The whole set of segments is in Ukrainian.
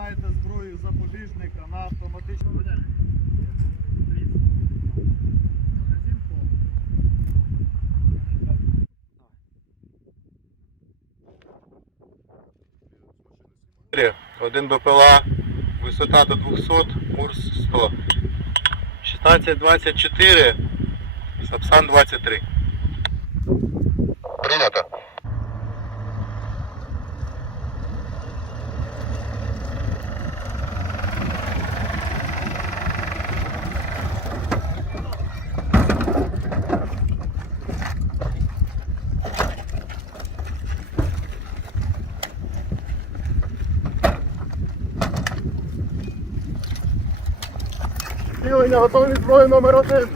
знімаєте зброю запобіжника на автоматичну. Один БПЛА, висота до 200, курс 100. 1624, Сапсан 23. Прийнято. Цілення, готові зброї номер один.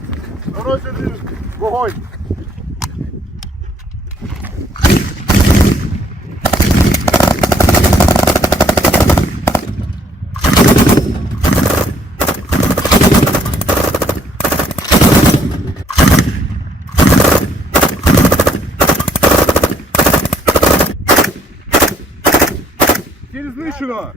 Дорожній вогонь. Ціль знищено!